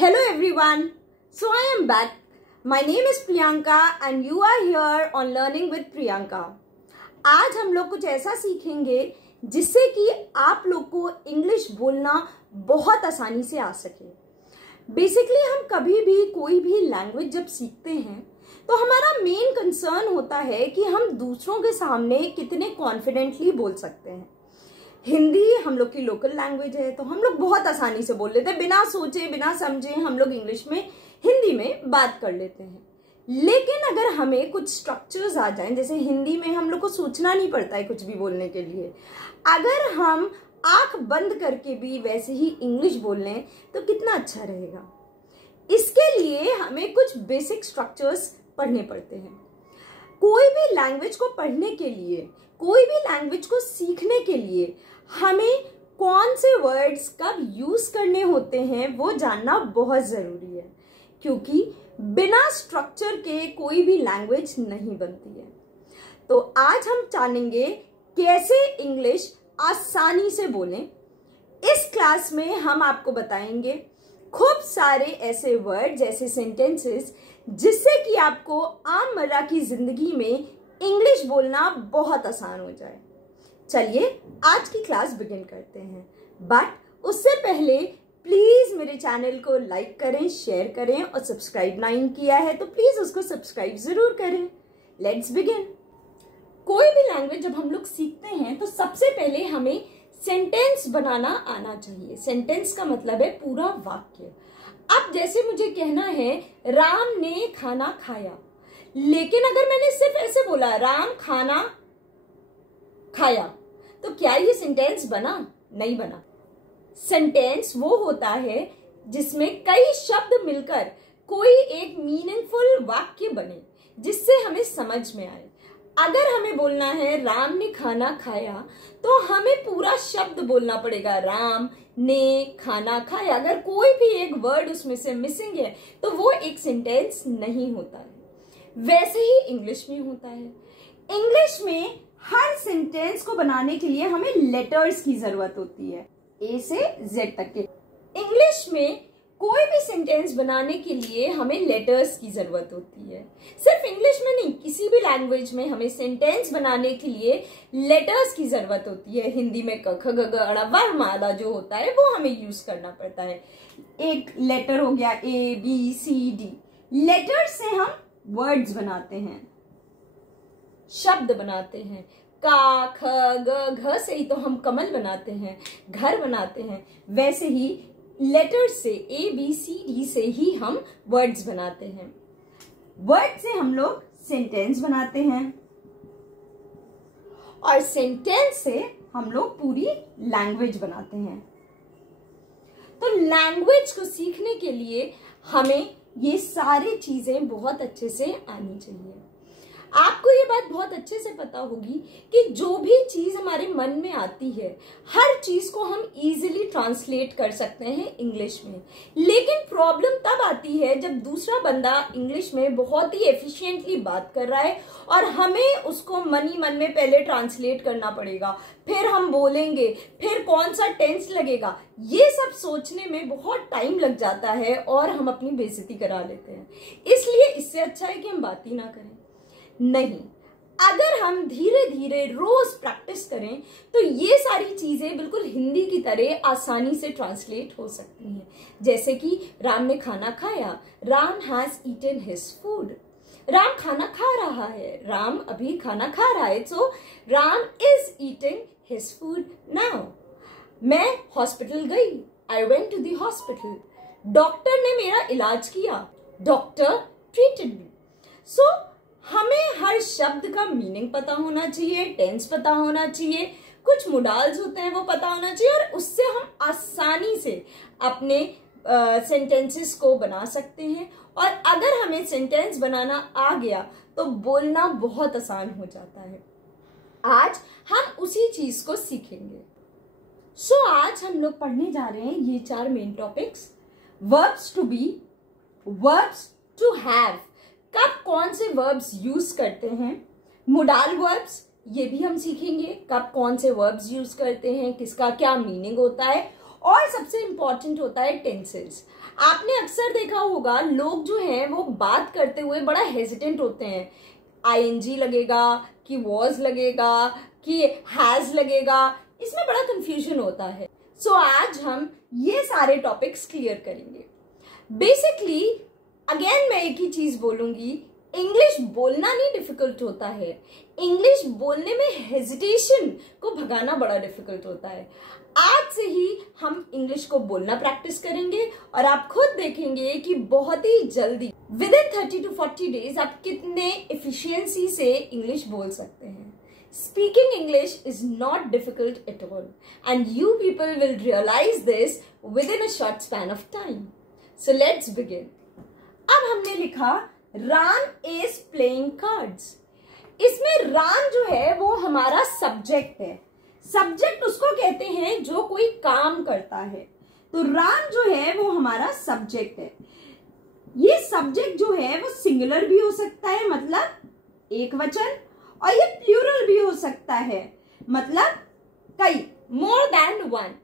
Hello everyone. So I am back. My name is Priyanka and you are here on Learning with Priyanka. आज हम लोग कुछ ऐसा सीखेंगे जिससे कि आप लोग को इंग्लिश बोलना बहुत आसानी से आ सके। बेसिकली हम कभी भी कोई भी लैंग्वेज जब सीखते हैं तो हमारा मेन कंसर्न होता है कि हम दूसरों के सामने कितने कॉन्फिडेंटली बोल सकते हैं। हिंदी हम लोग की लोकल लैंग्वेज है तो हम लोग बहुत आसानी से बोल लेते हैं, बिना सोचे बिना समझे हम लोग इंग्लिश में हिंदी में बात कर लेते हैं। लेकिन अगर हमें कुछ स्ट्रक्चर्स आ जाएं, जैसे हिंदी में हम लोग को सोचना नहीं पड़ता है कुछ भी बोलने के लिए, अगर हम आंख बंद करके भी वैसे ही इंग्लिश बोल लें तो कितना अच्छा रहेगा। इसके लिए हमें कुछ बेसिक स्ट्रक्चर्स पढ़ने पड़ते हैं। कोई भी लैंग्वेज को पढ़ने के लिए, कोई भी लैंग्वेज को सीखने के लिए हमें कौन से वर्ड्स कब यूज करने होते हैं वो जानना बहुत जरूरी है, क्योंकि बिना स्ट्रक्चर के कोई भी लैंग्वेज नहीं बनती है। तो आज हम जानेंगे कैसे इंग्लिश आसानी से बोलें। इस क्लास में हम आपको बताएंगे खूब सारे ऐसे वर्ड्स, ऐसे सेंटेंसेस जिससे कि आपको आममर्रा की जिंदगी में इंग्लिश बोलना बहुत आसान हो जाए। चलिए आज की क्लास बिगिन करते हैं, बट उससे पहले प्लीज मेरे चैनल को लाइक करें, शेयर करें और सब्सक्राइब नहीं किया है तो प्लीज उसको सब्सक्राइब जरूर करें। Let's begin. कोई भी लैंग्वेज जब हम लोग सीखते हैं तो सबसे पहले हमें सेंटेंस बनाना आना चाहिए। सेंटेंस का मतलब है पूरा वाक्य। अब जैसे मुझे कहना है राम ने खाना खाया, लेकिन अगर मैंने सिर्फ ऐसे बोला राम खाना खाया तो क्या ये सेंटेंस बना? नहीं बना। सेंटेंस वो होता है जिसमें कई शब्द मिलकर कोई एक मीनिंगफुल वाक्य बने जिससे हमें समझ में आए। अगर हमें बोलना है राम ने खाना खाया तो हमें पूरा शब्द बोलना पड़ेगा, राम ने खाना खाया। अगर कोई भी एक वर्ड उसमें से मिसिंग है तो वो एक सेंटेंस नहीं होता है। वैसे ही इंग्लिश में होता है। इंग्लिश में हर सेंटेंस को बनाने के लिए हमें लेटर्स की जरूरत होती है, ए से जेड तक के। इंग्लिश में कोई भी सेंटेंस बनाने के लिए हमें लेटर्स की जरूरत होती है। सिर्फ इंग्लिश में नहीं, किसी भी लैंग्वेज में हमें सेंटेंस बनाने के लिए लेटर्स की जरूरत होती है। हिंदी में क ख ग घ ङ वर्णमाला जो होता है वो हमें यूज करना पड़ता है। एक लेटर हो गया A B C D. Letters से हम वर्ड्स बनाते हैं, शब्द बनाते हैं। का ख ग घ से ही तो हम कमल बनाते हैं, घर बनाते हैं। वैसे ही लेटर्स से ए बी सी डी से ही हम वर्ड्स बनाते हैं। वर्ड से हम लोग सेंटेंस बनाते हैं और सेंटेंस से हम लोग पूरी लैंग्वेज बनाते हैं। तो लैंग्वेज को सीखने के लिए हमें ये सारी चीजें बहुत अच्छे से आनी चाहिए। आपको ये बात बहुत अच्छे से पता होगी कि जो भी चीज हमारे मन में आती है, हर चीज को हम इजीली ट्रांसलेट कर सकते हैं इंग्लिश में। लेकिन प्रॉब्लम तब आती है जब दूसरा बंदा इंग्लिश में बहुत ही एफिशिएंटली बात कर रहा है और हमें उसको मन ही मन में पहले ट्रांसलेट करना पड़ेगा, फिर हम बोलेंगे, फिर कौन सा टेंस लगेगा, ये सब सोचने में बहुत टाइम लग जाता है और हम अपनी बेइज्जती करा लेते हैं। इसलिए इससे अच्छा है कि हम बात ही ना करें। नहीं, अगर हम धीरे धीरे रोज प्रैक्टिस करें तो ये सारी चीजें बिल्कुल हिंदी की तरह आसानी से ट्रांसलेट हो सकती हैं। जैसे कि राम ने खाना खाया, Ram has eaten his food. Ram खाना खा रहा है, राम अभी खाना खा रहा है, so Ram is eating his food now. मैं हॉस्पिटल गई, I went to the hospital. Doctor ने मेरा इलाज किया, डॉक्टर ट्रीटेड मी। सो हमें हर शब्द का मीनिंग पता होना चाहिए, टेंस पता होना चाहिए, कुछ मोडाल्स होते हैं वो पता होना चाहिए और उससे हम आसानी से अपने सेंटेंसेस को बना सकते हैं। और अगर हमें सेंटेंस बनाना आ गया तो बोलना बहुत आसान हो जाता है। आज हम उसी चीज को सीखेंगे। सो आज हम लोग पढ़ने जा रहे हैं ये 4 main topics. Verbs to be, verbs to have, कब कौन से वर्ब्स यूज करते हैं। मोडाल वर्ब्स, ये भी हम सीखेंगे, कब कौन से वर्ब्स यूज करते हैं, किसका क्या मीनिंग होता है। और सबसे इंपॉर्टेंट होता है टेंसेस। आपने अक्सर देखा होगा लोग जो हैं वो बात करते हुए बड़ा हेजिटेंट होते हैं, आईएनजी लगेगा कि वॉज लगेगा कि हैज लगेगा, इसमें बड़ा कंफ्यूजन होता है। सो आज हम ये सारे टॉपिक्स क्लियर करेंगे। बेसिकली अगेन मैं एक ही चीज बोलूंगी, इंग्लिश बोलना नहीं डिफिकल्ट होता है, इंग्लिश बोलने में हेजिटेशन को भगाना बड़ा डिफिकल्ट होता है। आज से ही हम इंग्लिश को बोलना प्रैक्टिस करेंगे और आप खुद देखेंगे कि बहुत ही जल्दी विद इन 30 to 40 डेज आप कितने एफिशिएंसी से इंग्लिश बोल सकते हैं। Speaking English is not difficult at all, and you people will realize this within a short span of time. So let's begin. अब हमने लिखा Ram is playing cards. इसमें राम जो है वो हमारा सब्जेक्ट है। सब्जेक्ट उसको कहते हैं जो कोई काम करता है, तो राम जो है वो हमारा सब्जेक्ट है। ये सब्जेक्ट जो है वो सिंगुलर भी हो सकता है, मतलब एक वचन, और ये प्लूरल भी हो सकता है, मतलब कई, मोर देन वन।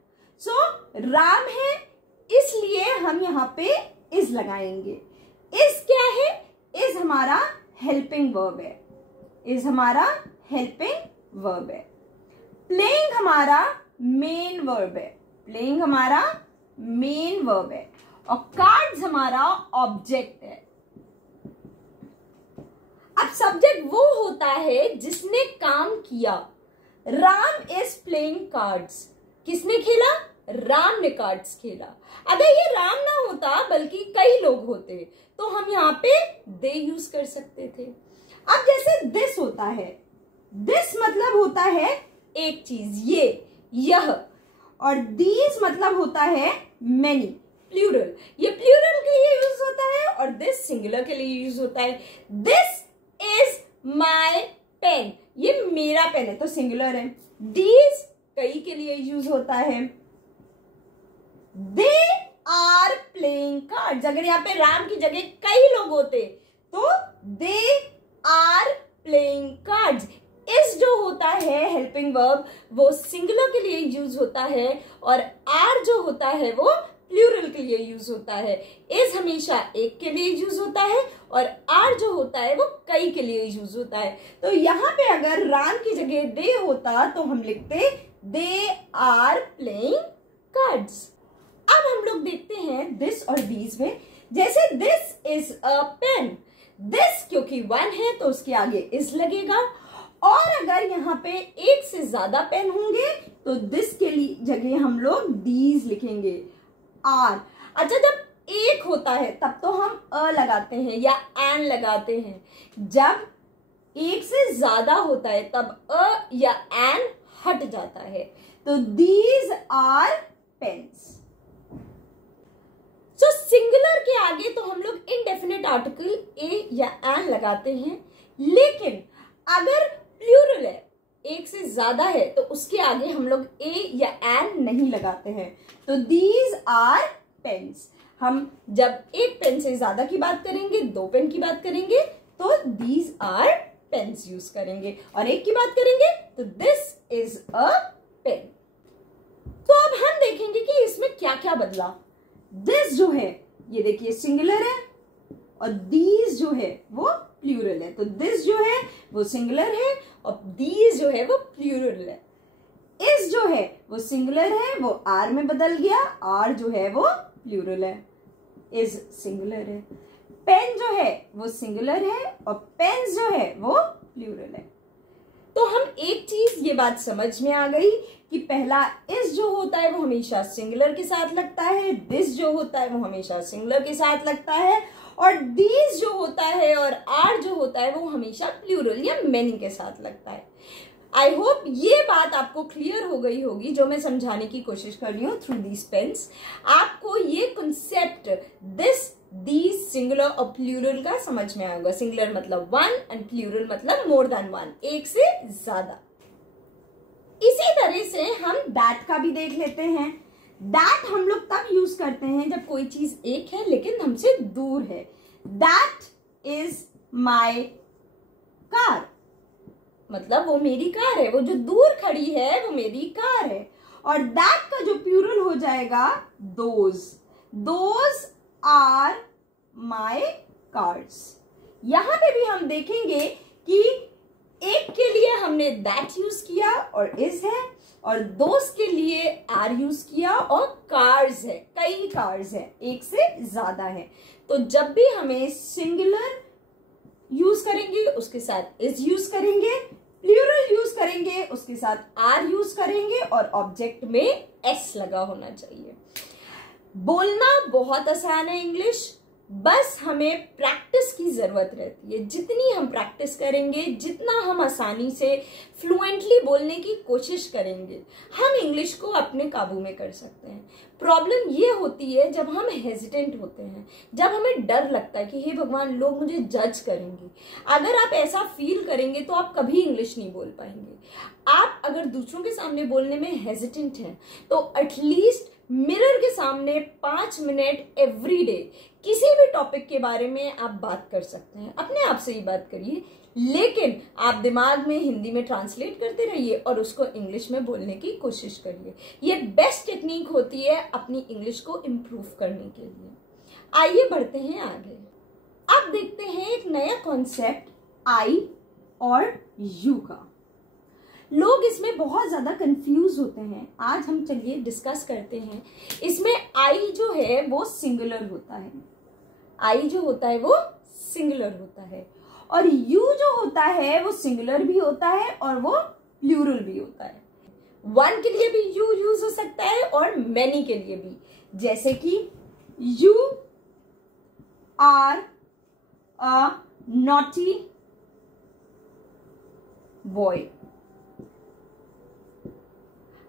सो राम है इसलिए हम यहाँ पे इज लगाएंगे। इज क्या है? इज हमारा हेल्पिंग वर्ब है, इज हमारा हेल्पिंग वर्ब है। प्लेइंग हमारा मेन वर्ब है, प्लेइंग हमारा मेन वर्ब है, और कार्ड्स हमारा ऑब्जेक्ट है। अब सब्जेक्ट वो होता है जिसने काम किया। राम इज प्लेइंग कार्ड्स, किसने खेला? राम ने कार्ड्स खेला। अगर ये राम ना होता बल्कि कई लोग होते तो हम यहाँ पे दे यूज कर सकते थे। अब जैसे दिस होता है, दिस मतलब होता है एक चीज, ये, यह, और दीज मतलब होता है मेनी, प्लूरल। ये प्लूरल के लिए यूज होता है और दिस सिंगुलर के लिए यूज होता है। दिस इज माई पेन, ये मेरा पेन है तो सिंगुलर है। दीज कई के लिए यूज होता है। दे आर प्लेइंग कार्ड्स, अगर यहाँ पे राम की जगह कई लोग होते तो दे आर प्लेइंग कार्ड्स। इस जो होता है हेल्पिंग वर्ब वो सिंगुलर के लिए यूज होता है और आर जो होता है वो प्लूरल के लिए यूज होता है। इज हमेशा एक के लिए यूज होता है और आर जो होता है वो कई के लिए यूज होता है। तो यहाँ पे अगर राम की जगह दे होता तो हम लिखते दे आर प्लेइंग कार्ड्स। अब हम लोग देखते हैं दिस और दीज में, जैसे this is a pen, this क्योंकि वन है तो उसके आगे इज लगेगा, और अगर यहाँ पे एक से ज्यादा पेन होंगे तो दिस के लिए जगह हम लोग दीज लिखेंगे, आर। अच्छा, जब एक होता है तब तो हम अ लगाते हैं या एन लगाते हैं, जब एक से ज्यादा होता है तब अ या एन हट जाता है। तो these are pens. So singular के आगे तो हम लोग इनडेफिनेट आर्टिकल ए या एन लगाते हैं, लेकिन अगर प्लूरल है, एक से ज्यादा है, तो उसके आगे हम लोग ए या एन नहीं लगाते हैं। तो दीज आर पेन्स। हम जब एक पेन से ज्यादा की बात करेंगे, दो पेन की बात करेंगे तो दीज आर पेन्स यूज करेंगे, और एक की बात करेंगे तो दिस इज अ पेन। तो अब हम देखेंगे कि इसमें क्या क्या बदला। दिस जो है ये देखिए सिंगुलर है और दीज जो है वो प्लूरल है। तो दिस जो है वो सिंगुलर है और दीज जो है वो प्लूरल है। इस जो है वो सिंगुलर है, वो आर में बदल गया, आर जो है वो प्लूरल है, इज सिंगुलर है। पेन जो है वो सिंगुलर है और पेन्स जो है वो प्लूरल है। तो हम एक चीज ये बात समझ में आ गई कि पहला इस जो होता है वो हमेशा सिंगुलर के साथ लगता है, दिस जो होता है वो हमेशा सिंगुलर के साथ लगता है, और दीज जो होता है और आर जो होता है वो हमेशा प्लूरल या मेनी के साथ लगता है। आई होप ये बात आपको क्लियर हो गई होगी जो मैं समझाने की कोशिश कर रही हूँ थ्रू दीज पेन्स। आपको ये कॉन्सेप्ट दिस, दीज, सिंगुलर और प्लूरल का समझ में आएगा। सिंगुलर मतलब वन एंड प्लूरल मतलब मोर देन वन, एक से ज्यादा। इसी तरह से हम दैट का भी देख लेते हैं। दैट हम लोग तब यूज करते हैं जब कोई चीज एक है लेकिन हमसे दूर है। दैट इज माई कार, मतलब वो मेरी कार है, वो जो दूर खड़ी है वो मेरी कार है। और दैट का जो प्लूरल हो जाएगा those. Those are my cards. यहां पे भी हम देखेंगे कि एक के लिए हमने दैट यूज किया और इज है, और दोस्त के लिए आर यूज किया और कार्स है, कई कार्स है, एक से ज्यादा है। तो जब भी हमें सिंगुलर यूज करेंगे उसके साथ इज यूज करेंगे, प्लूरल यूज करेंगे उसके साथ आर यूज करेंगे, और ऑब्जेक्ट में एस लगा होना चाहिए। बोलना बहुत आसान है इंग्लिश, बस हमें प्रैक्टिस की जरूरत रहती है। जितनी हम प्रैक्टिस करेंगे, जितना हम आसानी से फ्लुएंटली बोलने की कोशिश करेंगे, हम इंग्लिश को अपने काबू में कर सकते हैं। प्रॉब्लम ये होती है जब हम हेजिटेंट होते हैं, जब हमें डर लगता है कि हे भगवान लोग मुझे जज करेंगे। अगर आप ऐसा फील करेंगे तो आप कभी इंग्लिश नहीं बोल पाएंगे। आप अगर दूसरों के सामने बोलने में हेजिटेंट हैं तो एटलीस्ट मिरर के सामने 5 मिनट एवरी डे किसी भी टॉपिक के बारे में आप बात कर सकते हैं। अपने आप से ही बात करिए, लेकिन आप दिमाग में हिंदी में ट्रांसलेट करते रहिए और उसको इंग्लिश में बोलने की कोशिश करिए। ये बेस्ट टेक्निक होती है अपनी इंग्लिश को इम्प्रूव करने के लिए। आइए बढ़ते हैं आगे। अब देखते हैं एक नया कॉन्सेप्ट आई और यू का। लोग इसमें बहुत ज्यादा कंफ्यूज होते हैं। आज हम चलिए डिस्कस करते हैं। इसमें आई जो है वो सिंगुलर होता है, आई जो होता है वो सिंगुलर होता है, और यू जो होता है वो सिंगुलर भी होता है और वो प्लूरल भी होता है। वन के लिए भी यू यूज हो सकता है और मैनी के लिए भी, जैसे कि you are a naughty boy.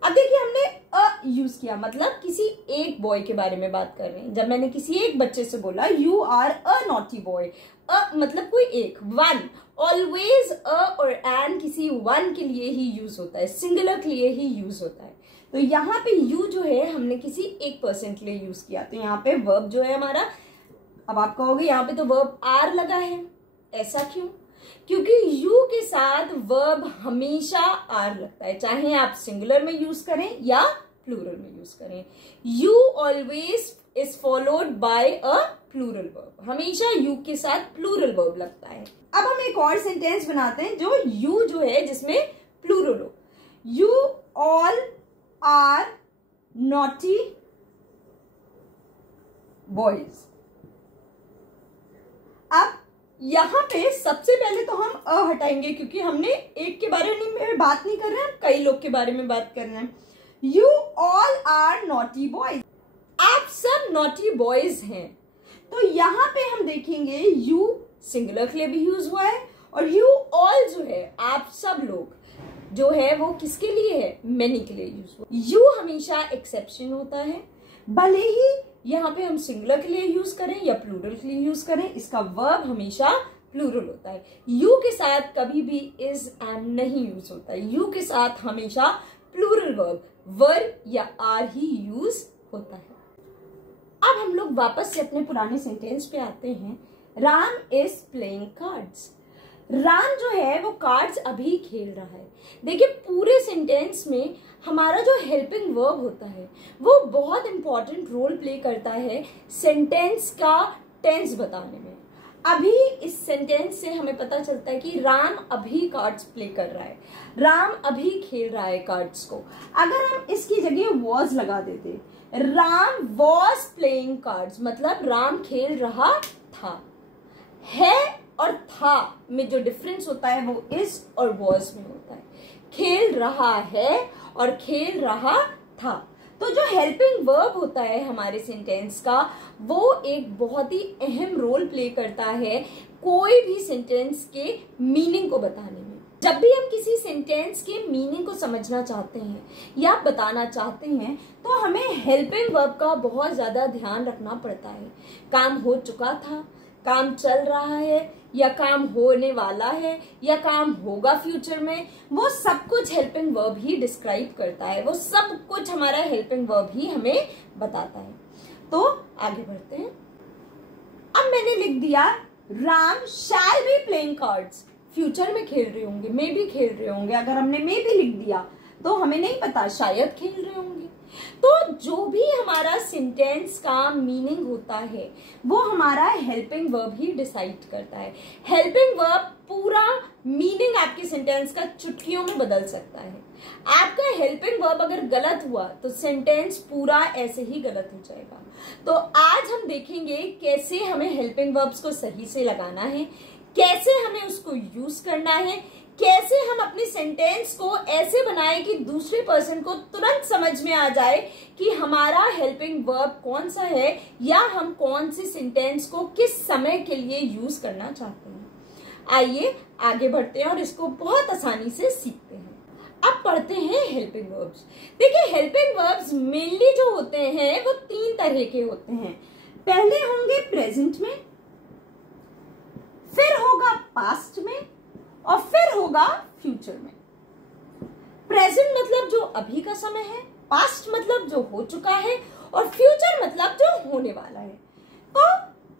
अब देखिए हमने अ यूज किया, मतलब किसी एक बॉय के बारे में बात कर रहे हैं। जब मैंने किसी एक बच्चे से बोला you are a naughty boy, अ मतलब कोई एक, वन, ऑलवेज अ और एन किसी वन के लिए ही यूज होता है, सिंगुलर के लिए ही यूज होता है। तो यहाँ पे यू जो है हमने किसी एक पर्सन के लिए यूज किया, तो यहाँ पे वर्ब जो है हमारा, अब आप कहोगे यहाँ पे तो वर्ब आर लगा है, ऐसा क्यों? क्योंकि यू के साथ वर्ब हमेशा आर लगता है, चाहे आप सिंगुलर में यूज करें या प्लूरल में यूज करें। You always is followed by a plural verb, हमेशा यू के साथ प्लूरल वर्ब लगता है। अब हम एक और सेंटेंस बनाते हैं जो यू जो है जिसमें प्लूरल हो। You all are naughty boys. अब यहां पे सबसे पहले तो हम अ हटाएंगे, क्योंकि हमने एक के बारे में बात नहीं कर रहे हैं, कई लोग के बारे में बात कर रहे हैं। You all are naughty boys, आप सब नॉटी बॉयज हैं। तो यहाँ पे हम देखेंगे यू सिंगुलर के लिए भी यूज हुआ है, और यू ऑल जो है आप सब लोग जो है वो किसके लिए है? मैनी के लिए यूज हुआ। यू हमेशा एक्सेप्शन होता है, भले ही यहाँ पे हम सिंगुलर के लिए यूज करें या प्लूरल के लिए यूज करें, इसका वर्ब हमेशा प्लूरल होता है। यू के साथ कभी भी इज एम नहीं यूज होता है, यू के साथ हमेशा प्लूरल वर्ब वर या आर ही यूज होता है। अब हम लोग वापस से अपने पुराने सेंटेंस पे आते हैं। Ram is playing cards. Ram जो है वो कार्ड्स अभी खेल रहा है। देखिए पूरे सेंटेंस में हमारा जो हेल्पिंग वर्ब होता है वो बहुत इंपॉर्टेंट रोल प्ले करता है सेंटेंस का टेंस बताने में। अभी इस सेंटेंस से हमें पता चलता है कि राम अभी कार्ड्स प्ले कर रहा है, राम अभी खेल रहा है कार्ड्स को। अगर हम इसकी जगह वॉज लगा देते, राम वॉज प्लेइंग कार्ड्स, मतलब राम खेल रहा था। है और था में जो डिफरेंस होता है वो इज और वॉज में होता है। खेल रहा है और खेल रहा था। तो जो हेल्पिंग वर्ब होता है हमारे सेंटेंस का वो एक बहुत ही अहम रोल प्ले करता है कोई भी सेंटेंस के मीनिंग को बताने में। जब भी हम किसी सेंटेंस के मीनिंग को समझना चाहते हैं या बताना चाहते हैं तो हमें हेल्पिंग वर्ब का बहुत ज्यादा ध्यान रखना पड़ता है। काम हो चुका था, काम चल रहा है, या काम होने वाला है, या काम होगा फ्यूचर में, वो सब कुछ हेल्पिंग वर्ब ही डिस्क्राइब करता है, वो सब कुछ हमारा हेल्पिंग वर्ब ही हमें बताता है। तो आगे बढ़ते हैं। अब मैंने लिख दिया Ram shall be playing cards, future में खेल रहे होंगे, मे भी खेल रहे होंगे। अगर हमने मे भी लिख दिया तो हमें नहीं पता, शायद खेल रहे होंगे। तो जो भी हमारा सेंटेंस का मीनिंग होता है वो हमारा हेल्पिंग वर्ब ही डिसाइड करता है। हेल्पिंग वर्ब पूरा मीनिंग आपके सेंटेंस का चुटकियों में बदल सकता है। आपका हेल्पिंग वर्ब अगर गलत हुआ तो सेंटेंस पूरा ऐसे ही गलत हो जाएगा। तो आज हम देखेंगे कैसे हमें हेल्पिंग वर्ब्स को सही से लगाना है, कैसे हमें उसको यूज करना है, कैसे हम अपने सेंटेंस को ऐसे बनाएं कि दूसरे पर्सन को तुरंत समझ में आ जाए कि हमारा हेल्पिंग वर्ब कौन सा है या हम कौन से सेंटेंस को किस समय के लिए यूज करना चाहते हैं। आइए आगे बढ़ते हैं और इसको बहुत आसानी से सीखते हैं। अब पढ़ते हैं हेल्पिंग वर्ब्स। देखिए हेल्पिंग वर्ब्स मेनली जो होते हैं वो 3 तरह के होते हैं। पहले होंगे प्रेजेंट में, फिर होगा पास्ट में और फिर होगा फ्यूचर में। प्रेजेंट मतलब जो अभी का समय है, पास्ट मतलब जो हो चुका है और फ्यूचर मतलब जो होने वाला है। तो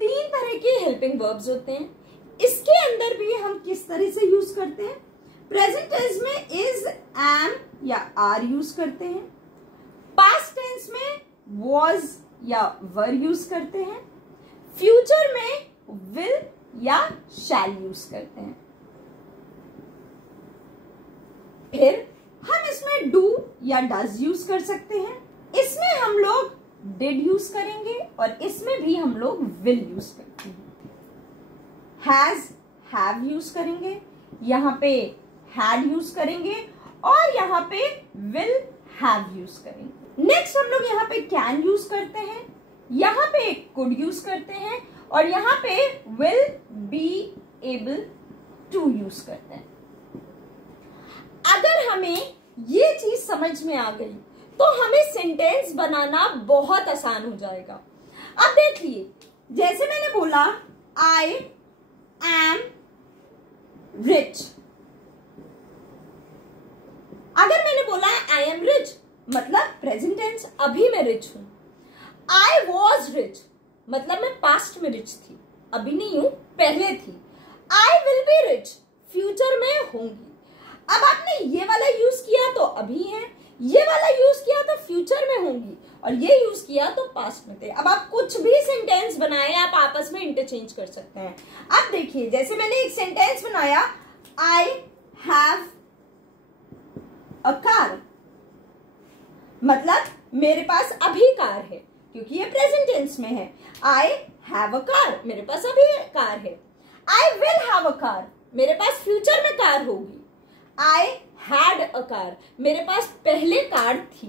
3 तरह के हेल्पिंग वर्ब्स होते हैं। इसके अंदर भी हम किस तरह से यूज करते हैं? प्रेजेंट टेंस में इज, एम या आर यूज करते हैं। पास्ट टेंस में वॉज या वर यूज करते हैं। फ्यूचर में विल या शैल यूज करते हैं। फिर हम इसमें डू या डज यूज कर सकते हैं। इसमें हम लोग डिड यूज करेंगे और इसमें भी हम लोग विल यूज करते हैं। हैज, हैव यूज करेंगे, यहाँ पे हैड यूज करेंगे और यहाँ पे विल हैव यूज करेंगे। नेक्स्ट हम लोग यहाँ पे कैन यूज करते हैं, यहाँ पे कुड यूज करते हैं और यहाँ पे will be able to use करते हैं। अगर हमें ये चीज समझ में आ गई तो हमें सेंटेंस बनाना बहुत आसान हो जाएगा। अब देखिए, जैसे मैंने बोला आई एम रिच। अगर मैंने बोला आई एम रिच मतलब प्रेजेंट टेंस, अभी मैं रिच हूं। आई वॉज रिच मतलब मैं पास्ट में रिच थी, अभी नहीं हूं, पहले थी। I will be rich, future में होंगी। अब आपने ये वाला यूज किया तो अभी है, ये वाला यूज किया तो फ्यूचर में होंगी और ये यूज किया तो पास्ट में थे। अब आप कुछ भी सेंटेंस बनाए आप आपस में इंटरचेंज कर सकते हैं। अब देखिए, जैसे मैंने एक सेंटेंस बनाया, आई हैव अ कार, मतलब मेरे पास अभी कार है क्योंकि ये प्रेजेंट टेंस में है। आई हैव अ कार, मेरे पास अभी कार है। I will have a car, मेरे पास फ्यूचर में कार होगी। आई हैड अ कार, मेरे पास पहले कार थी।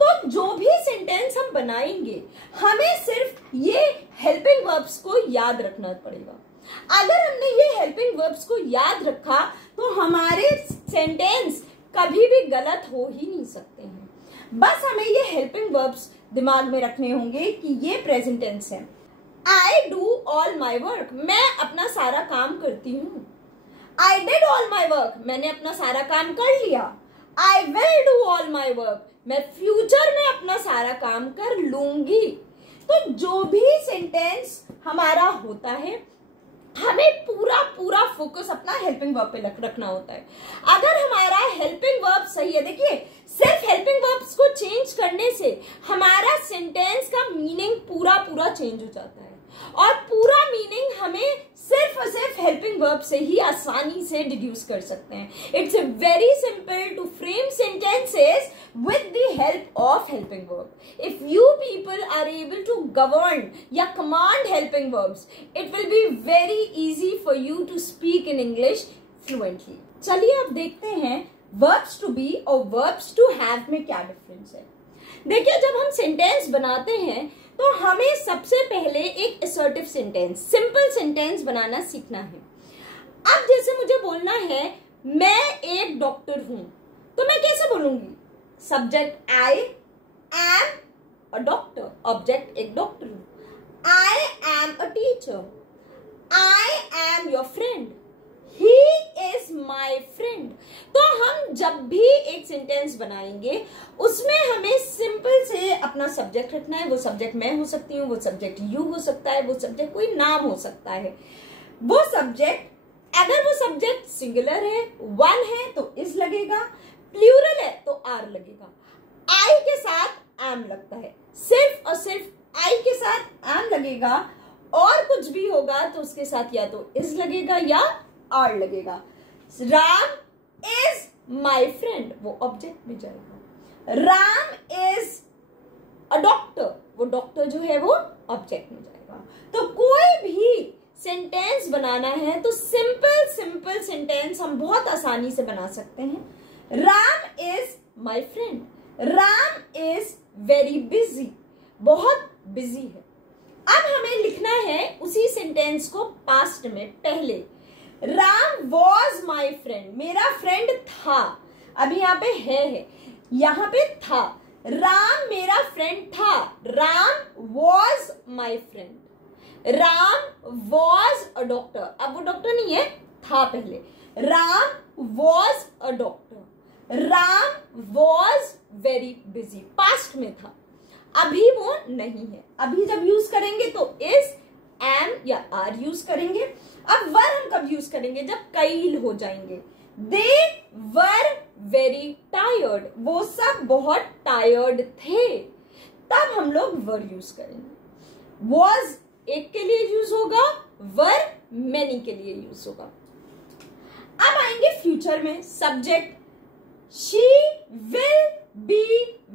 तो जो भी सेंटेंस हम बनाएंगे हमें सिर्फ ये हेल्पिंग वर्ब्स को याद रखना पड़ेगा। अगर हमने ये हेल्पिंग वर्ब्स को याद रखा तो हमारे सेंटेंस कभी भी गलत हो ही नहीं सकते हैं। बस हमें ये हेल्पिंग वर्ब्स दिमाग में रखने होंगे कि ये प्रेजेंट टेंस है। I do all my work, मैं अपना सारा काम करती हूँ। I did all my work, मैंने अपना सारा काम कर लिया। I will do all my work, मैं फ्यूचर में अपना सारा काम कर लूंगी। तो जो भी सेंटेंस हमारा होता है हमें पूरा पूरा फोकस अपना हेल्पिंग वर्ब पे रखना होता है। अगर हमारा हेल्पिंग वर्ब सही है, देखिए सिर्फ हेल्पिंग वर्ब्स को चेंज करने से हमारा सेंटेंस का मीनिंग पूरा पूरा चेंज हो जाता है और पूरा मीनिंग हमें सिर्फ और सिर्फ हेल्पिंग वर्ब से ही आसानी से डिड्यूस कर सकते हैं। It's very simple to frame sentences with the help of helping verb. If you people are able to govern या command helping verbs, it will be very easy for you to speak in English fluently. चलिए अब देखते हैं verbs to be और verbs to have में क्या difference है। देखिए जब हम सेंटेंस बनाते हैं तो हमें सबसे पहले एक assertive सेंटेंस, सिंपल सेंटेंस बनाना सीखना है। अब जैसे मुझे बोलना है मैं एक डॉक्टर हूं, तो मैं कैसे बोलूंगी? Subject I am a doctor, object एक डॉक्टर हूं। I am a teacher, I am your friend, he is my friend. तो हम जब भी एक सेंटेंस बनाएंगे उसमें हमें सिंपल से अपना सब्जेक्ट रखना है। वो सब्जेक्ट मैं हो सकती हूँ, वो सब्जेक्ट यू हो सकता है, वो सब्जेक्ट कोई नाम हो सकता है। वो सब्जेक्ट, अगर वो सब्जेक्ट सिंगुलर है, वन है तो इज लगेगा, प्लूरल है तो आर लगेगा। आई के साथ एम लगता है, सिर्फ और सिर्फ आई के साथ एम लगेगा, और कुछ भी होगा तो उसके साथ या तो इज लगेगा या आर लगेगा। राम इज माई फ्रेंड, वो ऑब्जेक्ट में जाएगा। राम इज अ डॉक्टर, वो डॉक्टर जो है वो ऑब्जेक्ट में जाएगा। तो कोई भी सेंटेंस बनाना है तो सिंपल सिंपल सेंटेंस हम बहुत आसानी से बना सकते हैं। Ram is my friend, Ram is very busy, बहुत बिजी है। अब हमें लिखना है उसी सेंटेंस को पास्ट में। पहले राम वॉज माई फ्रेंड, मेरा फ्रेंड था, अभी यहाँ पे है, यहाँ पे था। राम मेरा फ्रेंड था, Ram was my friend. Ram was a doctor, अब वो डॉक्टर नहीं है, था पहले। Ram was a doctor, Ram was very busy, past में था, अभी वो नहीं है। अभी जब यूज करेंगे तो इज, एम या आर यूज करेंगे। अब वर हम कब यूज करेंगे? जब कई हो जाएंगे। दे वर वेरी टायर्ड, वो सब बहुत टायर्ड थे, तब हम लोग वर यूज करेंगे। वॉज एक के लिए यूज होगा, वर मैनी के लिए यूज होगा। अब आएंगे फ्यूचर में। Subject she will be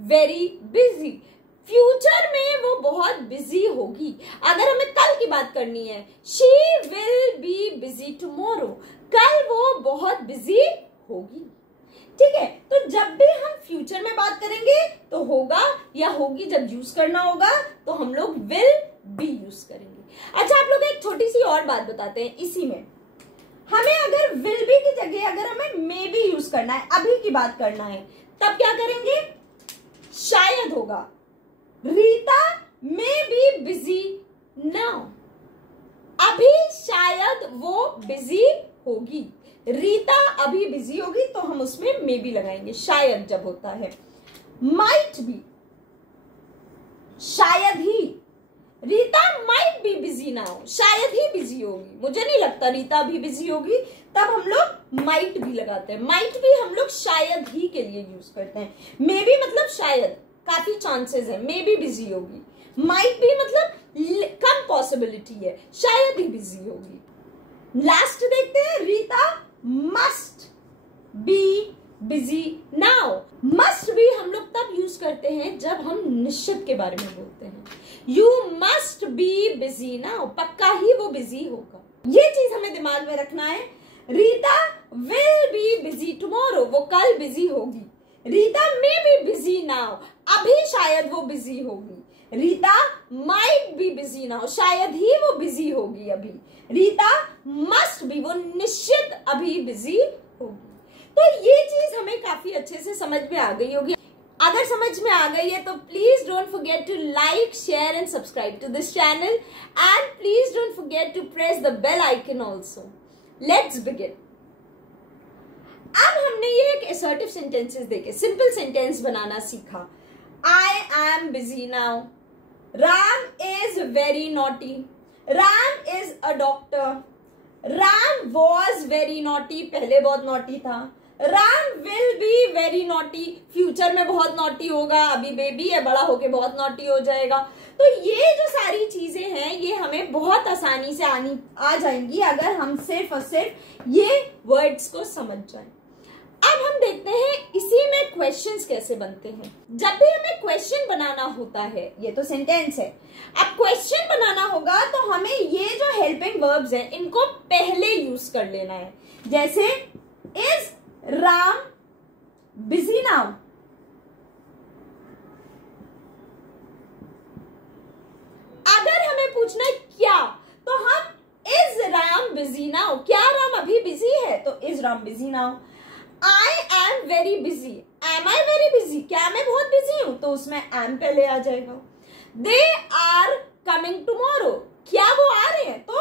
very busy, future में वो बहुत बिजी होगी। अगर हमें कल की बात करनी है, she will be busy tomorrow, कल वो बहुत बिजी होगी। ठीक है, तो जब भी हम फ्यूचर में बात करेंगे तो होगा या होगी, जब यूज करना होगा तो हम लोग विल बी यूज करेंगे। अच्छा, आप लोग एक छोटी सी और बात बताते हैं इसी में। हमें अगर विल बी की जगह अगर हमें मे बी यूज करना है, अभी की बात करना है, तब क्या करेंगे? शायद होगा, Rita may be busy now, अभी शायद वो बिजी होगी। रीता अभी बिजी होगी तो हम उसमें मे बी लगाएंगे, शायद जब होता है। माइट बी, शायद ही, Rita might be busy now, शायद ही बिजी होगी, मुझे नहीं लगता रीता अभी बिजी होगी, तब हम लोग माइट भी लगाते हैं। माइट भी हम लोग शायद ही के लिए यूज करते हैं। मे बी मतलब शायद, काफी चांसेस है मे बी बिजी होगी। माइट भी मतलब कम पॉसिबिलिटी है, शायद ही बिजी होगी। लास्ट देखते हैं, Rita must be busy now. Must भी हम लोग तब यूज करते हैं जब हम निश्चित के बारे में बोलते हैं। You must be busy now, पक्का ही वो बिजी होगा। ये चीज हमें दिमाग में रखना है। Rita will be busy tomorrow, वो कल बिजी होगी। Rita may be busy now, अभी शायद वो बिजी होगी। Rita might be busy now, शायद ही वो बिजी होगी अभी। रीता मस्ट बी, वो निश्चित अभी बिजी होगी। तो ये चीज हमें काफी अच्छे से समझ में आ गई होगी। अगर समझ में आ गई है तो please don't forget to like, share and subscribe to this channel, and please don't forget to press the bell icon also. Let's begin. अब हमने ये एक असर्टिव सेंटेंसेस देखे, सिंपल सेंटेंस बनाना सीखा। I am busy now, Ram is very naughty, Ram is a doctor, Ram was very naughty, पहले बहुत naughty था। Ram will be very naughty, future में बहुत नॉटी होगा, अभी बेबी है, बड़ा होके बहुत नॉटी हो जाएगा। तो ये जो सारी चीजें हैं ये हमें बहुत आसानी से आ जाएंगी अगर हम सिर्फ और सिर्फ ये वर्ड्स को समझ जाएं। अब हम देखते हैं इसी में क्वेश्चंस कैसे बनते हैं। जब भी हमें क्वेश्चन बनाना होता है, ये तो सेंटेंस है, अब क्वेश्चन बनाना होगा तो हमें ये जो हेल्पिंग वर्ब्स हैं इनको पहले यूज कर लेना है। जैसे इज राम बिजी नाउ, अगर हमें पूछना है क्या, तो हम इज राम बिजी नाउ, क्या राम अभी बिजी है, तो is Ram busy now. I am very busy, am I very busy, क्या मैं बहुत बिजी हूं, तो उसमें am पहले आ जाएगा। They are coming tomorrow, क्या वो आ रहे हैं, तो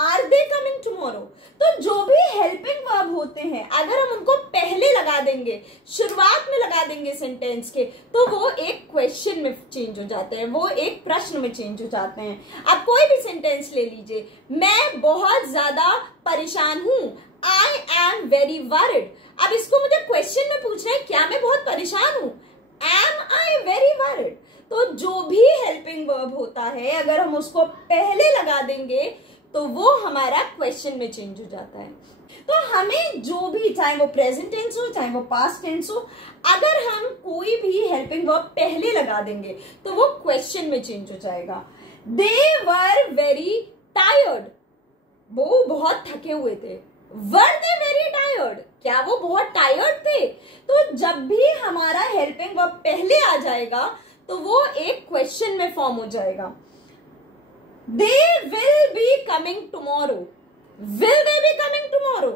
are they coming tomorrow। तो जो भी हेल्पिंग वर्ब होते हैं अगर हम उनको पहले लगा देंगे, शुरुआत में लगा देंगे सेंटेंस के, तो वो एक क्वेश्चन में चेंज हो जाते हैं, वो एक प्रश्न में चेंज हो जाते हैं। अब कोई भी सेंटेंस ले लीजिए, मैं बहुत ज्यादा परेशान हूं, आई एम वेरी वरिड। अब इसको मुझे क्वेश्चन में पूछना है, क्या मैं बहुत परेशान हूं? Am I very worried. तो जो भी हेल्पिंग वर्ब होता है अगर हम उसको पहले लगा देंगे तो वो हमारा क्वेश्चन में चेंज हो जाता है। तो हमें जो भी, चाहे वो प्रेजेंट टेंस हो चाहे वो पास्ट टेंस हो, अगर हम कोई भी हेल्पिंग वर्ब पहले लगा देंगे तो वो क्वेश्चन में चेंज हो जाएगा। दे वर वेरी टायर्ड। वो बहुत थके हुए थे। वर दे वेरी टायर्ड। क्या वो बहुत टायर्ड थे? तो जब भी हमारा हेल्पिंग वर्ब पहले आ जाएगा तो वो एक क्वेश्चन में फॉर्म हो जाएगा। They will be coming tomorrow. Will they be coming tomorrow?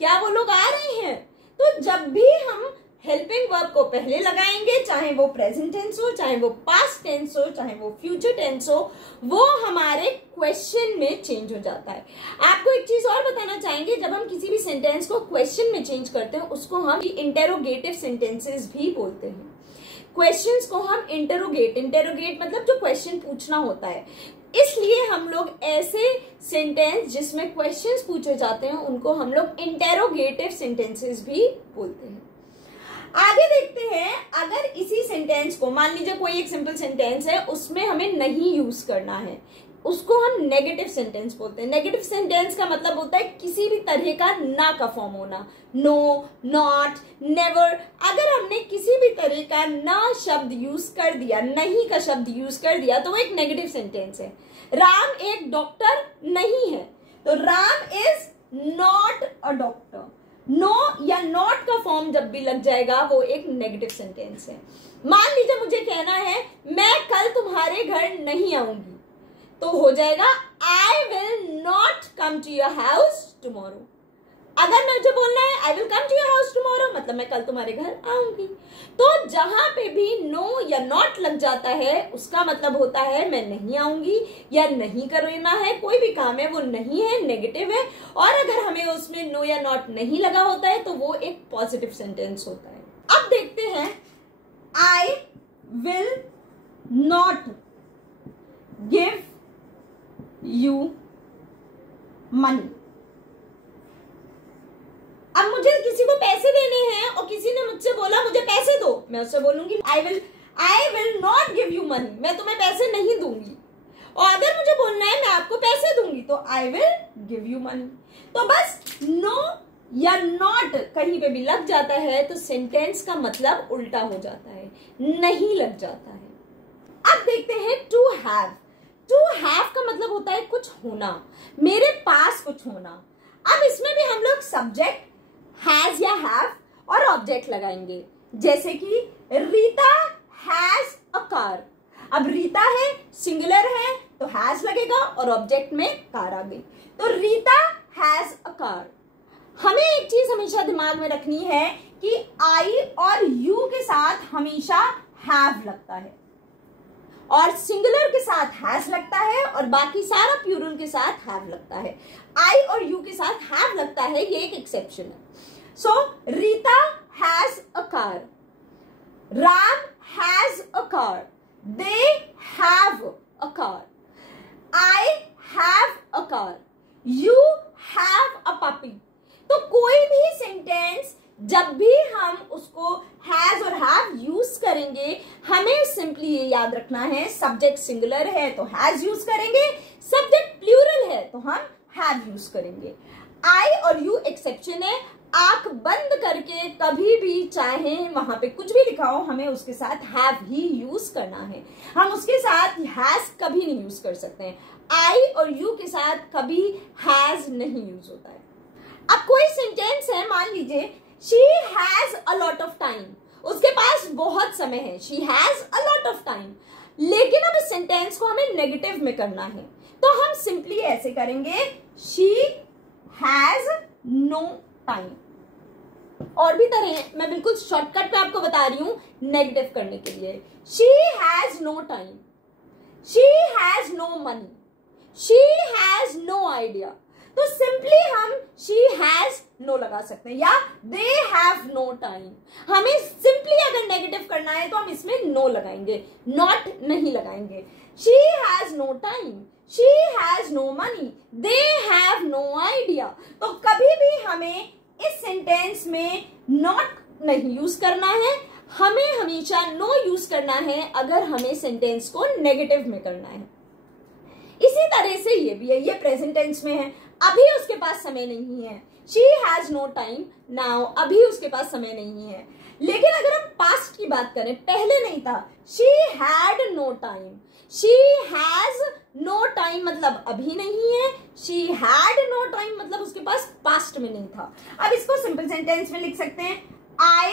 क्या वो लोग आ रहे हैं? तो जब भी हम हेल्पिंग वर्ब को पहले लगाएंगे, चाहे वो प्रेजेंट टेंस हो चाहे वो पास्ट टेंस हो चाहे वो फ्यूचर टेंस हो, वो हमारे क्वेश्चन में चेंज हो जाता है। आपको एक चीज और बताना चाहेंगे, जब हम किसी भी सेंटेंस को क्वेश्चन में चेंज करते हैं उसको हम इंटेरोगेटिव सेंटेंसेस भी बोलते हैं। क्वेश्चंस को हम इंटेरोगेट मतलब जो क्वेश्चन पूछना होता है, इसलिए हम लोग ऐसे सेंटेंस जिसमें क्वेश्चंस पूछे जाते हैं उनको हम लोग इंटेरोगेटिव सेंटेंसेस भी बोलते हैं। आगे देखते हैं, अगर इसी सेंटेंस को, मान लीजिए कोई एक सिंपल सेंटेंस है उसमें हमें नहीं यूज करना है, उसको हम नेगेटिव सेंटेंस बोलते हैं। नेगेटिव सेंटेंस का मतलब होता है किसी भी तरह का ना का फॉर्म होना, नो, नॉट, नेवर। अगर हमने किसी भी तरह का ना शब्द यूज कर दिया, नहीं का शब्द यूज कर दिया, तो वो एक नेगेटिव सेंटेंस है। राम एक डॉक्टर नहीं है, तो Ram is not a doctor. No या नॉट का फॉर्म जब भी लग जाएगा वो एक नेगेटिव सेंटेंस है। मान लीजिए मुझे कहना है मैं कल तुम्हारे घर नहीं आऊंगी, तो हो जाएगा I will not come to your house tomorrow. अगर मुझे बोलना है I will come to your house tomorrow, मतलब मैं कल तुम्हारे घर आऊंगी। तो जहां पे भी नो या नॉट लग जाता है उसका मतलब होता है मैं नहीं आऊंगी या नहीं करना है, कोई भी काम है वो नहीं है, नेगेटिव है। और अगर हमें उसमें नो या नॉट नहीं लगा होता है तो वो एक पॉजिटिव सेंटेंस होता है। अब देखते हैं, आई will not give you money. अब मुझे किसी को पैसे देने हैं और किसी ने मुझसे बोला मुझे पैसे दो, मैं उससे बोलूंगी आई will not give you money, मैं तुम्हें पैसे नहीं दूंगी। और अगर मुझे बोलना है मैं आपको पैसे दूंगी तो I will give you money. तो बस नो या नॉट कहीं पे भी लग जाता है तो सेंटेंस का मतलब उल्टा हो जाता है, नहीं लग जाता है। अब देखते हैं टू हैव। टू हैव का मतलब होता है कुछ होना, मेरे पास कुछ होना। अब इसमें भी हम लोग सब्जेक्ट हैज या हैव और ऑब्जेक्ट लगाएंगे, जैसे कि रीता हैज अ कार। अब रीता है, सिंगुलर है तो हैज लगेगा और ऑब्जेक्ट में कार आ गई, तो रीता हैज अ कार। हमें एक चीज हमेशा दिमाग में रखनी है कि आई और यू के साथ हमेशा हैव लगता है और सिंगुलर के साथ हैज लगता है और बाकी सारा प्लूरल के साथ हैव लगता है। आई और यू के साथ हैव लगता है, ये एक एक्सेप्शन है। So Rita has a car, Ram has a car, they have a car, I have a car, you have a puppy. तो कोई भी सेंटेंस जब भी हम उसको हैज और हैव यूज करेंगे, हमें सिंपली ये याद रखना है, सब्जेक्ट सिंगुलर है तो हैज यूज करेंगे, सब्जेक्ट प्लूरल है तो हम हैव यूज करेंगे। आई और यू एक्सेप्शन है, आंख बंद करके कभी भी चाहे वहां पे कुछ भी लिखा हो हमें उसके साथ हैव ही यूज करना है, हम उसके साथ हैज कभी नहीं यूज कर सकते हैं। आई और यू के साथ कभी हैज नहीं यूज होता है। अब कोई सेंटेंस है, मान लीजिए she has a lot of time, उसके पास बहुत समय है, she has a lot of time. लेकिन अब इस सेंटेंस को हमें नेगेटिव में करना है तो हम सिंपली ऐसे करेंगे, शी हैज नो टाइम। और भी तरह हैं, मैं बिल्कुल शॉर्टकट पे आपको बता रही हूं नेगेटिव करने के लिए। She has no time, she has no money, she has no idea. तो सिंपली हम शी हैज नो लगा सकते हैं या दे हैव नो टाइम। हमें सिंपली अगर नेगेटिव करना है तो हम इसमें नो लगाएंगे, नॉट नहीं लगाएंगे। She has no time, she has no money, they have no idea. तो कभी भी हमें इस सेंटेंस में नॉट नहीं यूज करना है, हमें हमेशा नो यूज करना है अगर हमें सेंटेंस को नेगेटिव में करना है। इसी तरह से ये भी है, ये प्रेजेंट टेंस में है, अभी उसके पास समय नहीं है। She has no time now, अभी उसके पास समय नहीं है। लेकिन अगर हम पास्ट की बात करें, पहले नहीं था, she had no time, she has no time मतलब अभी नहीं है, शी हैड नो टाइम मतलब उसके पास पास्ट में नहीं था। अब इसको सिंपल सेंटेंस में लिख सकते हैं, I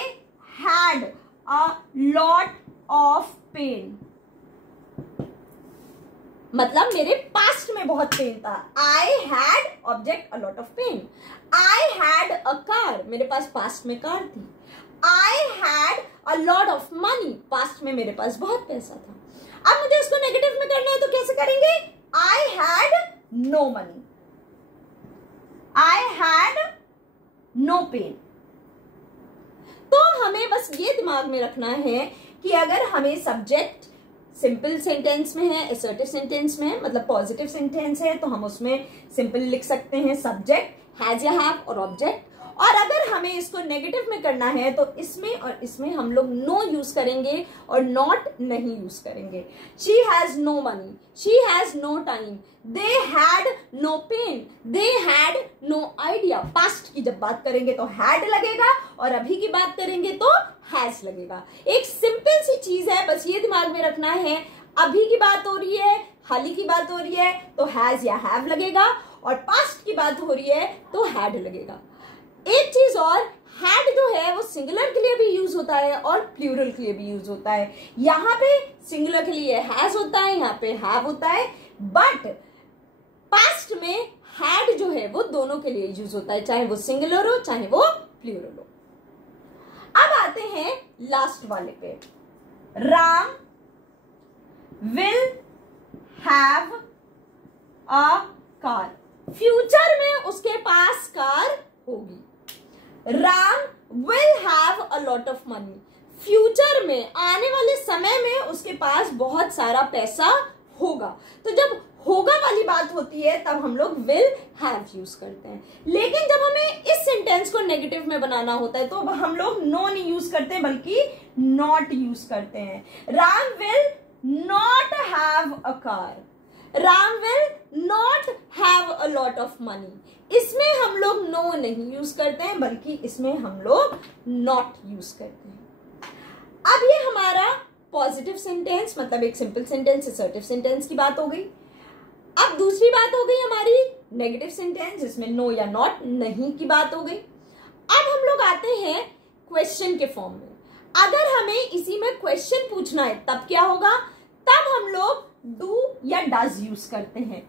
had a lot of pain, मतलब मेरे पास्ट में बहुत पेन था। I had object a lot of pain. I had a car, मेरे पास पास्ट में कार थी। I had a lot of money, past में मेरे पास बहुत पैसा था। अब मुझे इसको नेगेटिव में करना है तो कैसे करेंगे? I had no money, I had no pen. तो हमें बस ये दिमाग में रखना है कि अगर हमें सब्जेक्ट सिंपल सेंटेंस में है, असर्टिव सेंटेंस में है, मतलब पॉजिटिव सेंटेंस है, तो हम उसमें सिंपल लिख सकते हैं सब्जेक्ट, हैज या हैव और ऑब्जेक्ट। और अगर हमें इसको नेगेटिव में करना है तो इसमें और इसमें हम लोग नो यूज करेंगे और नॉट नहीं यूज करेंगे। She has no money, she has no time, they had no pen, they had no idea. Past की जब बात करेंगे तो हैड लगेगा और अभी की बात करेंगे तो हैज लगेगा। एक सिंपल सी चीज है, बस ये दिमाग में रखना है, अभी की बात हो रही है, हाल ही की बात हो रही है तो हैज या हैव लगेगा, और पास्ट की बात हो रही है तो हैड लगेगा। एक चीज और, हैड जो है वो सिंगुलर के लिए भी यूज होता है और प्लूरल के लिए भी यूज होता है। यहाँ पे सिंगुलर के लिए हैज होता है, यहाँ पे हैव होता है, बट पास्ट में हैड जो है वो दोनों के लिए यूज होता है, चाहे वो सिंगुलर हो चाहे वो प्लूरल हो। अब आते हैं लास्ट वाले पे, Ram will have a car, future में उसके पास कार होगी। Ram will have a lot of money, future में आने वाले समय में उसके पास बहुत सारा पैसा होगा। तो जब होगा वाली बात होती है तब हम लोग विल हैव यूज करते हैं। लेकिन जब हमें इस सेंटेंस को नेगेटिव में बनाना होता है तो हम लोग नो नहीं यूज करते बल्कि नॉट यूज करते हैं। Ram will not have a car, Ram will not have a lot of money, इसमें हम लोग नो नहीं यूज करते हैं बल्कि इसमें हम लोग नॉट यूज करते हैं। अब ये हमारा पॉजिटिव सेंटेंस मतलब एक सिंपल सेंटेंस, असर्टिव सेंटेंस की बात हो गई। अब दूसरी बात हो गई हमारी नेगेटिव सेंटेंस, जिसमें नो या नॉट नहीं की बात हो गई। अब हम लोग आते हैं क्वेश्चन के फॉर्म में। अगर हमें इसी में क्वेश्चन पूछना है तब क्या होगा? तब हम लोग डू या डज यूज करते हैं।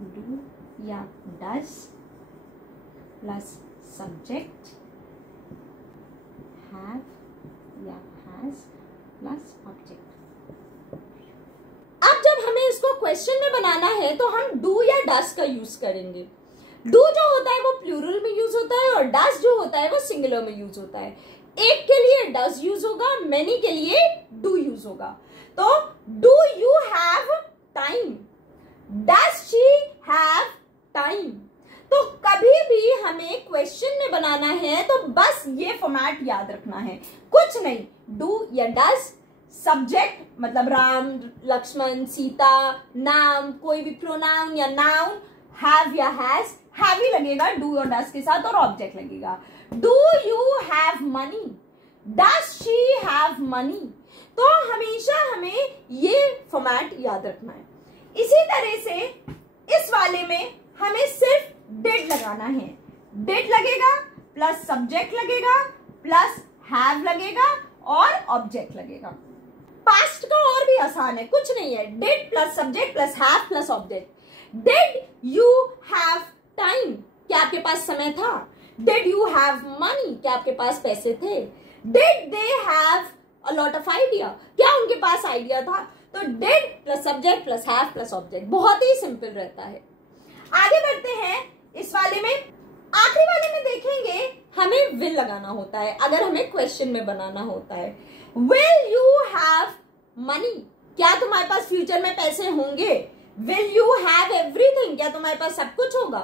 डू या डज प्लस सब्जेक्ट, हैव या हैज प्लस ऑब्जेक्ट। अब जब हमें इसको क्वेश्चन में बनाना है तो हम डू या डज का यूज करेंगे। डू जो होता है वो प्लूरल में यूज होता है और डज जो होता है वो सिंगुलर में यूज होता है। एक के लिए डज यूज होगा, मेनी के लिए डू यूज होगा। तो do you have time, does she have time. तो कभी भी हमें क्वेश्चन में बनाना है तो बस ये फॉर्मेट याद रखना है, कुछ नहीं। डू या डज, सब्जेक्ट मतलब राम, लक्ष्मण, सीता, नाम, कोई भी प्रोनाउन या नाउन, हैव या हैज, हैव ही लगेगा डू और डज के साथ, और ऑब्जेक्ट लगेगा। Do you have money, does she have money. तो हमेशा हमें ये फॉर्मेट याद रखना है। इसी तरह से इस वाले में हमें सिर्फ डिड लगाना है। डिड लगेगा प्लस सब्जेक्ट लगेगा प्लस हैव लगेगा और ऑब्जेक्ट लगेगा। पास्ट का और भी आसान है, कुछ नहीं है, did plus subject plus have plus object. Did you have time, क्या आपके पास समय था? डिड यू हैव मनी, क्या आपके पास पैसे थे? Did they have a lot of idea, क्या उनके पास आइडिया था? तो did plus subject plus have plus object, बहुत ही सिंपल रहता है। आगे बढ़ते हैं इस वाले में। आखिरी वाले में देखेंगे हमें विल लगाना होता है अगर हमें क्वेश्चन में बनाना होता है। विल यू हैव मनी, क्या तुम्हारे पास फ्यूचर में पैसे होंगे? विल यू हैव एवरीथिंग, क्या तुम्हारे पास सब कुछ होगा?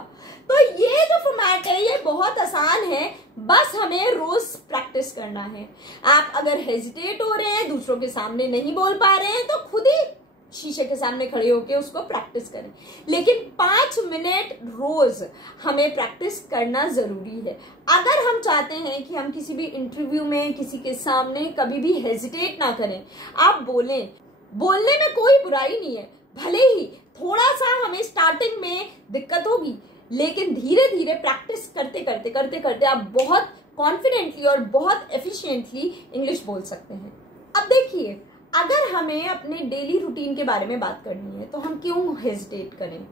तो ये जो फॉर्मेट है ये बहुत आसान है, बस हमें रोज प्रैक्टिस करना है। आप अगर हेजिटेट हो रहे हैं, दूसरों के सामने नहीं बोल पा रहे हैं, तो खुद ही शीशे के सामने खड़े होकर उसको प्रैक्टिस करें, लेकिन 5 मिनट रोज हमें प्रैक्टिस करना जरूरी है। अगर हम चाहते हैं कि हम किसी भी इंटरव्यू में किसी के सामने कभी भी हेजिटेट ना करें, आप बोलें, बोलने में कोई बुराई नहीं है। भले ही थोड़ा सा हमें स्टार्टिंग में दिक्कत होगी, लेकिन धीरे धीरे प्रैक्टिस करते करते करते करते आप बहुत कॉन्फिडेंटली और बहुत एफिशिएंटली इंग्लिश बोल सकते हैं। अब देखिए, अगर हमें अपने डेली रूटीन के बारे में बात करनी है तो हम क्यों हेजिटेट करें?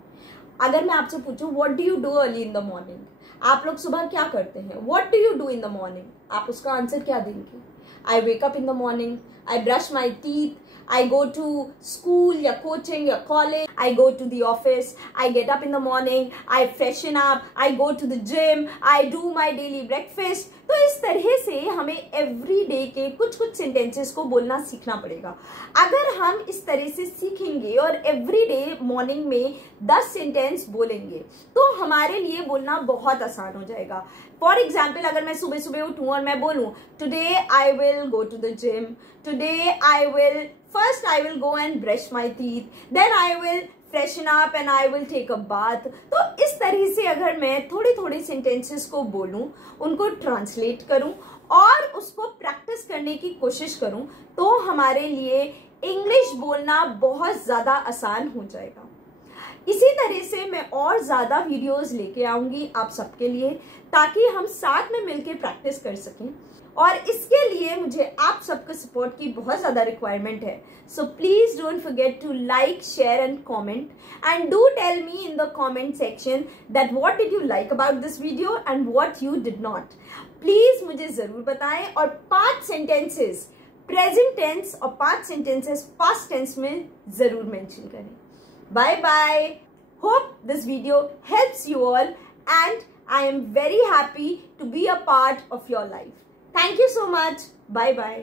अगर मैं आपसे पूछूं what do you do early in the morning, आप लोग सुबह क्या करते हैं? What do you do in the morning, आप उसका आंसर क्या देंगे? I wake up in the morning, I brush my teeth, I go to school या coaching या college, I go to the office, I get up in the morning, I freshen up, I go to the gym, I do my daily breakfast। तो इस तरह से हमें every day के कुछ कुछ सेंटेंसेस को बोलना सीखना पड़ेगा। अगर हम इस तरह से सीखेंगे और एवरी डे मॉर्निंग में 10 सेंटेंस बोलेंगे तो हमारे लिए बोलना बहुत आसान हो जाएगा। फॉर एग्जाम्पल, अगर मैं सुबह सुबह उठूं और मैं बोलूं today I will go to the gym, today I will first I will go and brush my teeth, then I will freshen up and I will take a bath। तो इस तरह से अगर मैं थोड़े थोड़े सेंटेंसेस को बोलूं, उनको ट्रांसलेट करूं और उसको प्रैक्टिस करने की कोशिश करूं, तो हमारे लिए इंग्लिश बोलना बहुत ज्यादा आसान हो जाएगा। इसी तरह से मैं और ज्यादा वीडियोस लेके आऊंगी आप सबके लिए, ताकि हम साथ में मिलकर प्रैक्टिस कर सकें, और इसके लिए मुझे आप सबके सपोर्ट की बहुत ज्यादा रिक्वायरमेंट है। So please don't forget to like, share and comment, and do tell me in the comment section that what did you like about this video and what you did not. Please मुझे जरूर बताएं, और 5 sentences present tense और 5 sentences past tense में जरूर mention करें। Bye bye. Hope this video helps you all, and I am very happy to be a part of your life. Thank you so much. Bye bye.